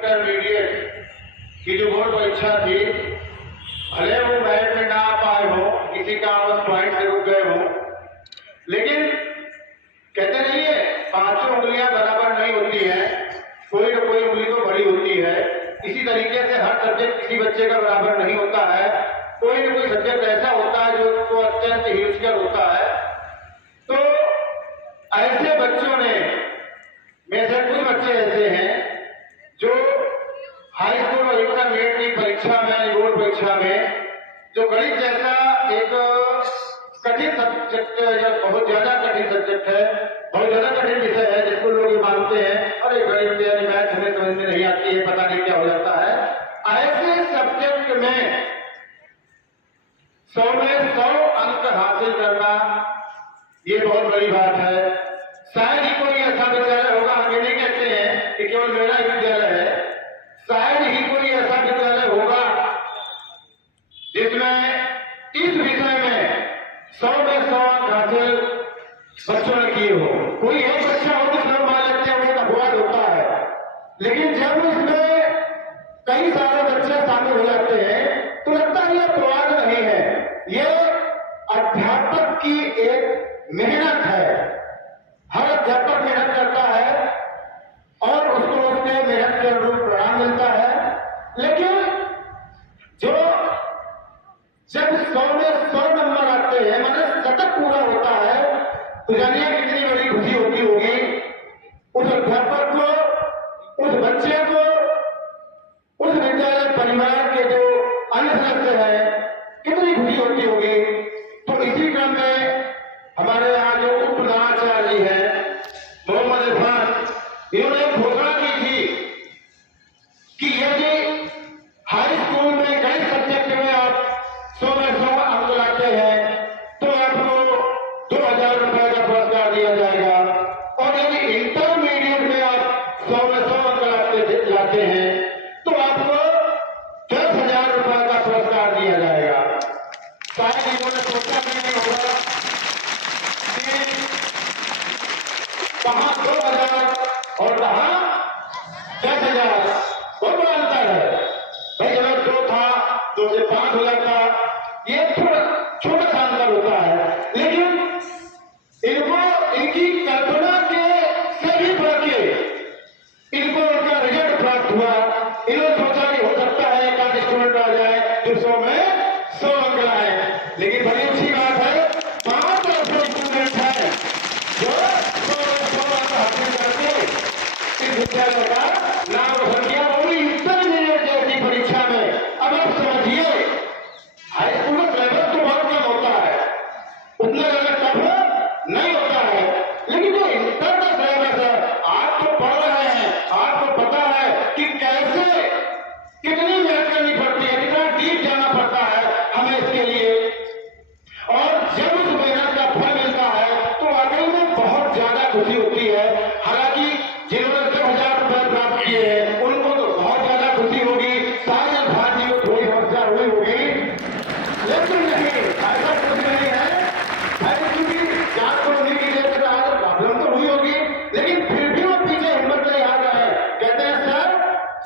Intermediate की जो board परीक्षा थी, भले वो बैठ में ना आ पाए हो, किसी कारणवश पॉइंट से रुक गए हो, लेकिन कहते नहीं है पांचों उंगलियां बराबर नहीं होती हैं, कोई न कोई उंगली तो बड़ी होती है। इसी तरीके से हर सब्जेक्ट किसी बच्चे का बराबर नहीं होता है। कोई न कोई सब्जेक्ट ऐसा होता है जो उसको अत्यंत हिचकिचाहट होता है। तो ऐसे बच्चों ने में से कुछ बच्चे ऐसे हैं जो हाई स्कूल और इंटरमीडिएट की परीक्षा में, बोर्ड परीक्षा में जो गणित जैसा एक कठिन सब्जेक्ट या बहुत ज्यादा कठिन सब्जेक्ट है, बहुत ज्यादा कठिन विषय है, जिसको लोग मानते हैं अरे गणित यानी मैथ हमें समझ में नहीं आती है, पता नहीं क्या हो जाता है। ऐसे सब्जेक्ट में 100 में 100 अंक हासिल करना ये बहुत बड़ी बात है। शायद ही कोई ऐसा विद्यालय होगा, हम ये नहीं कहते हैं कि केवल मेरा ही विद्यालय है, शायद ही कोई ऐसा विद्यालय होगा जिसमें इस विषय में 100 में 100 अंक हासिल बच्चों ने किए हो। कोई एक बच्चा हो जिसमें मान लेते हैं वो अपवाद होता है, लेकिन जब इसमें कई सारे बच्चे शामिल हो जाते हैं तो लगता है ये अपवाद नहीं है, ये अध्यापक की एक मेहनत है। हर अध्यापक मेहनत करता है और उसको उसके मेहनत के अनुरूप परिणाम मिलता है, लेकिन जो जब 100 में 100 नंबर आते हैं, मतलब शतक पूरा होता है, तो जानिए कितनी बड़ी खुशी होती होगी उस अध्यापक को, उस बच्चे को, उस विद्यालय परिवार के जो अन्य सदस्य हैं, कितनी खुशी होती होगी। तो इसी क्रम में हमारे यहाँ जो उप प्रधानाचार्य जी हैं मोहम्मद इरफान, इन्होंने घोषणा की थी कि यदि हाई स्कूल में गणित सब्जेक्ट में आप 100 में 100 अंक लाते हैं तो आपको 2000 रुपए का पुरस्कार दिया जाएगा, और यदि इंटरमीडिएट में आप 100 में 100 अंक लाते हैं तो आपको 10,000 रुपए का पुरस्कार दिया जाएगा। शायद इन्होंने सोचा भी नहीं होगा कि कहां 2000 और कहां 10,000, बहुत बड़ा अंतर है भाई। जब 2 था 2 से 5 हो जाता, ये थोड़ा छोटा सा अंतर होता है, लेकिन इनको इनकी कल्पना के से भी बढ़ के इनको उनका रिजल्ट प्राप्त हुआ। इन्होंने सोचा कि हो सकता है एक आध स्टूडेंट आ जाए जो 100 में 100 अंक लाए, लेकिन बड़ी अच्छी बात है 5 ऐसे स्टूडेंट हैं जो 100 में 100 अंक हासिल करके इस विद्यालय का नाम रोशन किया, वो भी इंटरमीडिएट जैसी परीक्षा में। अब आप समझिए हाई स्कूल का सिलेबस तो बहुत कम होता है, उतना ज्यादा टफ नहीं होता है, लेकिन जो इंटर का सिलेबस है आप तो पढ़ रहे हैं, आपको पता है कि कैसे कितनी मेहनत करनी पड़ती है, कितना डीप जाना पड़ता है हमें इसके लिए, और जब उस मेहनत का फल मिलता है तो वाकई में बहुत ज्यादा खुशी होती है। हालांकि जिन्होंने 10,000 रुपए प्राप्त किए हैं उनको तो बहुत ज्यादा खुशी होगी, शायद भारतीय को थोड़ी समस्या हुई होगी, लेकिन नहीं, ऐसा कुछ नहीं है। क्योंकि 4 करोड़ की देर से आज प्रॉब्लम तो हुई होगी, लेकिन फिर भी वो पीछे हिम्मत नहीं हार रहे हैं। कहते हैं सर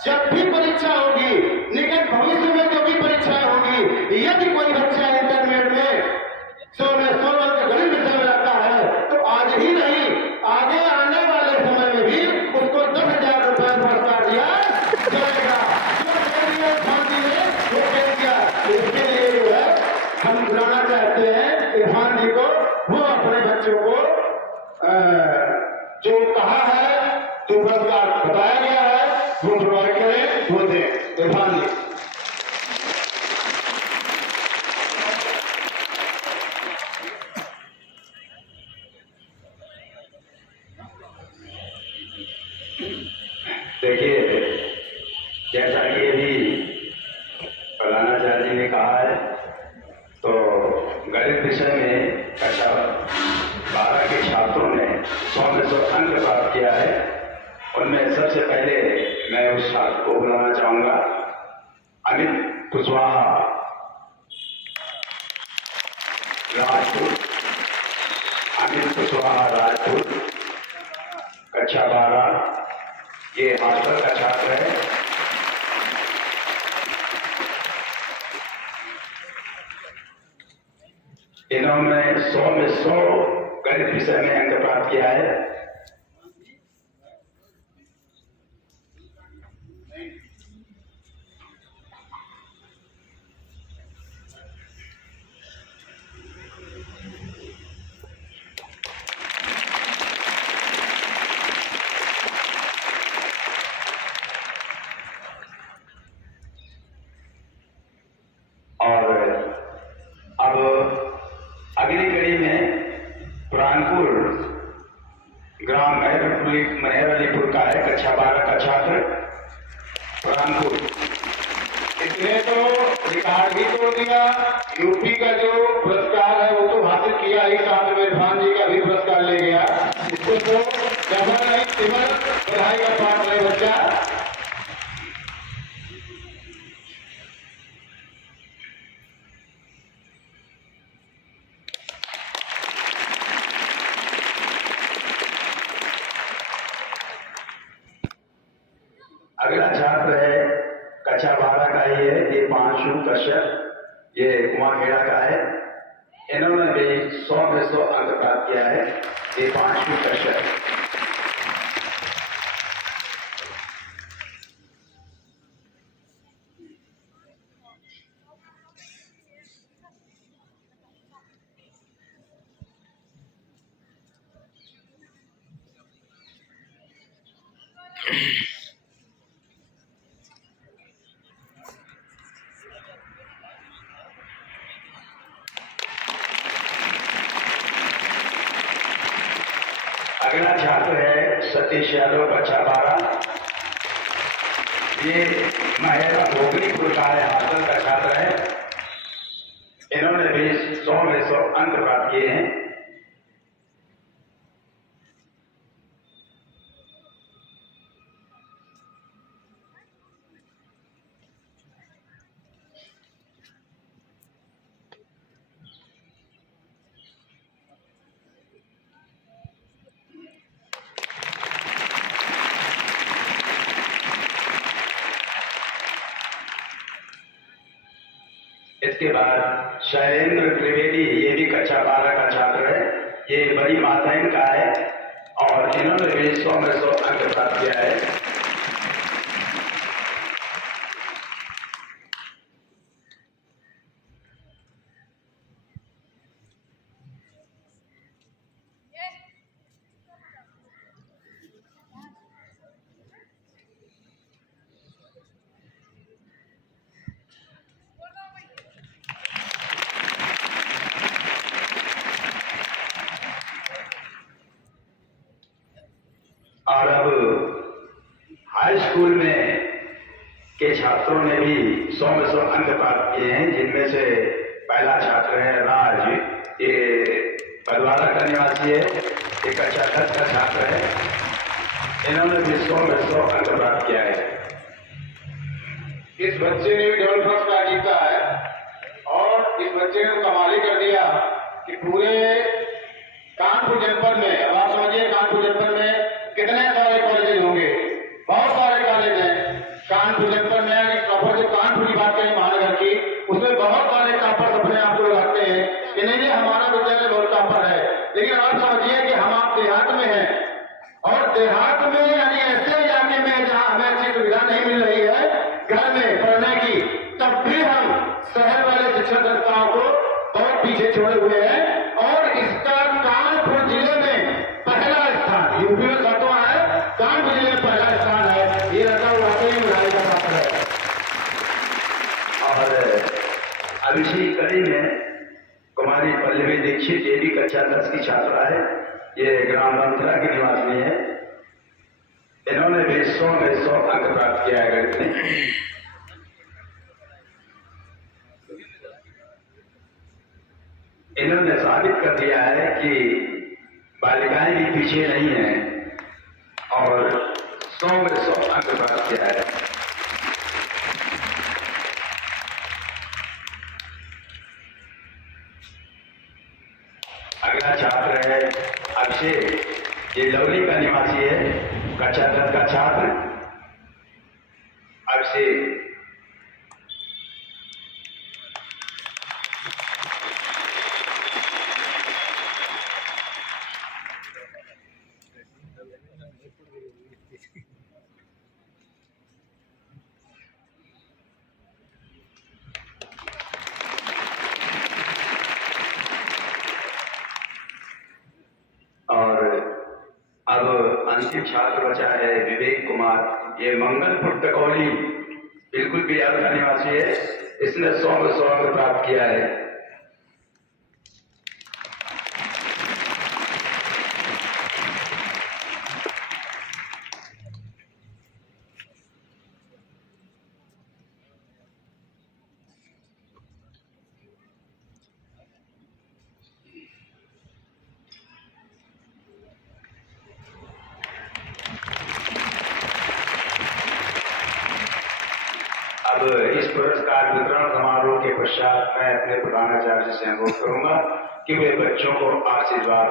जब भी परीक्षा होगी, निकट भविष्य में जो भी परीक्षाएं होगी, यदि कोई बच्चा इंटरमीडिएट में 100 में 100 अंक गणित विषय में लाता है तो आज ही नहीं, आगे आने वाले समय में भी उसको 10,000 रुपए पुरस्कार दिया जाएगा। शांति ने वो कह दिया, इसके लिए जो है हम बुलाना चाहते हैं इरफान जी को, वो अपने बच्चों को जो कहा है, जो पुरस्कार बताया गया है वो प्रोवाइड करें, वो दें। इरफान जी देखिए, जैसा कि अभी प्रधानाचार्य जी ने कहा है, तो गणित विषय में कक्षा 12 के छात्रों ने 100 में 100 अंक प्राप्त किया है। उनमें सबसे पहले मैं उस छात्र को बुलाना चाहूंगा, अमित कुशवाहा राजपूत। अमित कुशवाहा राजपूत, कक्षा 12, ये हॉस्टल का छात्र है। विषय में अंक प्राप्त किया है। और अब अगली कड़ी में पुरानपुर ग्राम महर अलीपुर का है कक्षा 12 का छात्र पुरानपुर। इसने तो रिकॉर्ड भी तोड़ दिया। यूपी का जो पुरस्कार है वो तो हासिल किया ही, साथ में इरफान जी का भी पुरस्कार ले गया। इसको तो डबल नहीं ट्रिपल बधाई का पाठ ले बच्चा। अगला छात्र है कक्षा 12 का ही है, ये पांशु कश्यप, ये कुमारखेड़ा का है। इन्होंने भी 100 में 100 अंक प्राप्त किया है। ये पांशु कश्यप। अगला छात्र है सतीश यादव कक्षा 12। ये महिला भोगनीपुर का है, हासिल का छात्र है। इन्होंने भी 100 में 100 अंक प्राप्त किए हैं। इसके बाद शैलेंद्र त्रिवेदी, ये भी कक्षा 12 का छात्र है। ये बड़ी माताइन का है और इन्होंने भी 100 में 100 अंक प्राप्त किया है। और अब हाई स्कूल में के छात्रों ने भी 100 में 100 अंक प्राप्त किए हैं, जिनमें से पहला छात्र है राज, ये बलवाड़ा का निवासी है, एक कक्षा 10 का छात्र है। इन्होंने भी 100 में 100 अंक प्राप्त किया है। इस बच्चे ने भी डबल पुरस्कार जीता है और इस बच्चे ने कमाल ही कर दिया कि पूरे कानपुर जनपद में, अब आप समझिए कानपुर जनपद में कितने सारे कॉलेज होंगे, बहुत सारे कॉलेज हैं कानपुर जनपद में। टॉपर जो कानपुर की बात करें महानगर की, उसमें बहुत सारे टॉपर अपने आप को लगाते हैं कि नहीं हमारा विद्यालय बहुत टॉपर है। लेकिन आप समझिए कि हम आप देहात में हैं और देहात में यानी ऐसे इलाके में जहां हमें अच्छी सुविधा नहीं मिल रही है घर में पढ़ने की, तब भी हम शहर वाले शिक्षण संस्थाओं को बहुत पीछे छोड़े हुए हैं। और इसका कानपुर जिले में पहला स्थान, यूपी में सातवां है, कानपुर जिले में पहला स्थान है। ये लड़का वाकई में बधाई का पात्र है। और अब इसी कड़ी में कुमारी पल्लवी दीक्षित, ये भी कक्षा 10 की छात्रा है, ये ग्राम बंथरा की निवासी है। इन्होंने भी 100 में 100 अंक प्राप्त किया है गणित में। इन्होंने साबित कर दिया है कि बालिकाएं भी पीछे नहीं हैं और 100 में 100 अंक प्राप्त किया है। अगला छात्र है अभिषेक, ये लवली का निवासी है, कक्षा 10 का छात्र अभिषेक। अंतिम छात्र बचा है विवेक कुमार, ये मंगलपुर टकौली बिल्कुल बिहार का निवासी है। इसने 100 में 100 अंक प्राप्त किया है। अब इस पुरस्कार वितरण समारोह के पश्चात मैं अपने प्रधानाचार्य से अनुरोध करूंगा कि वे बच्चों को आशीर्वाद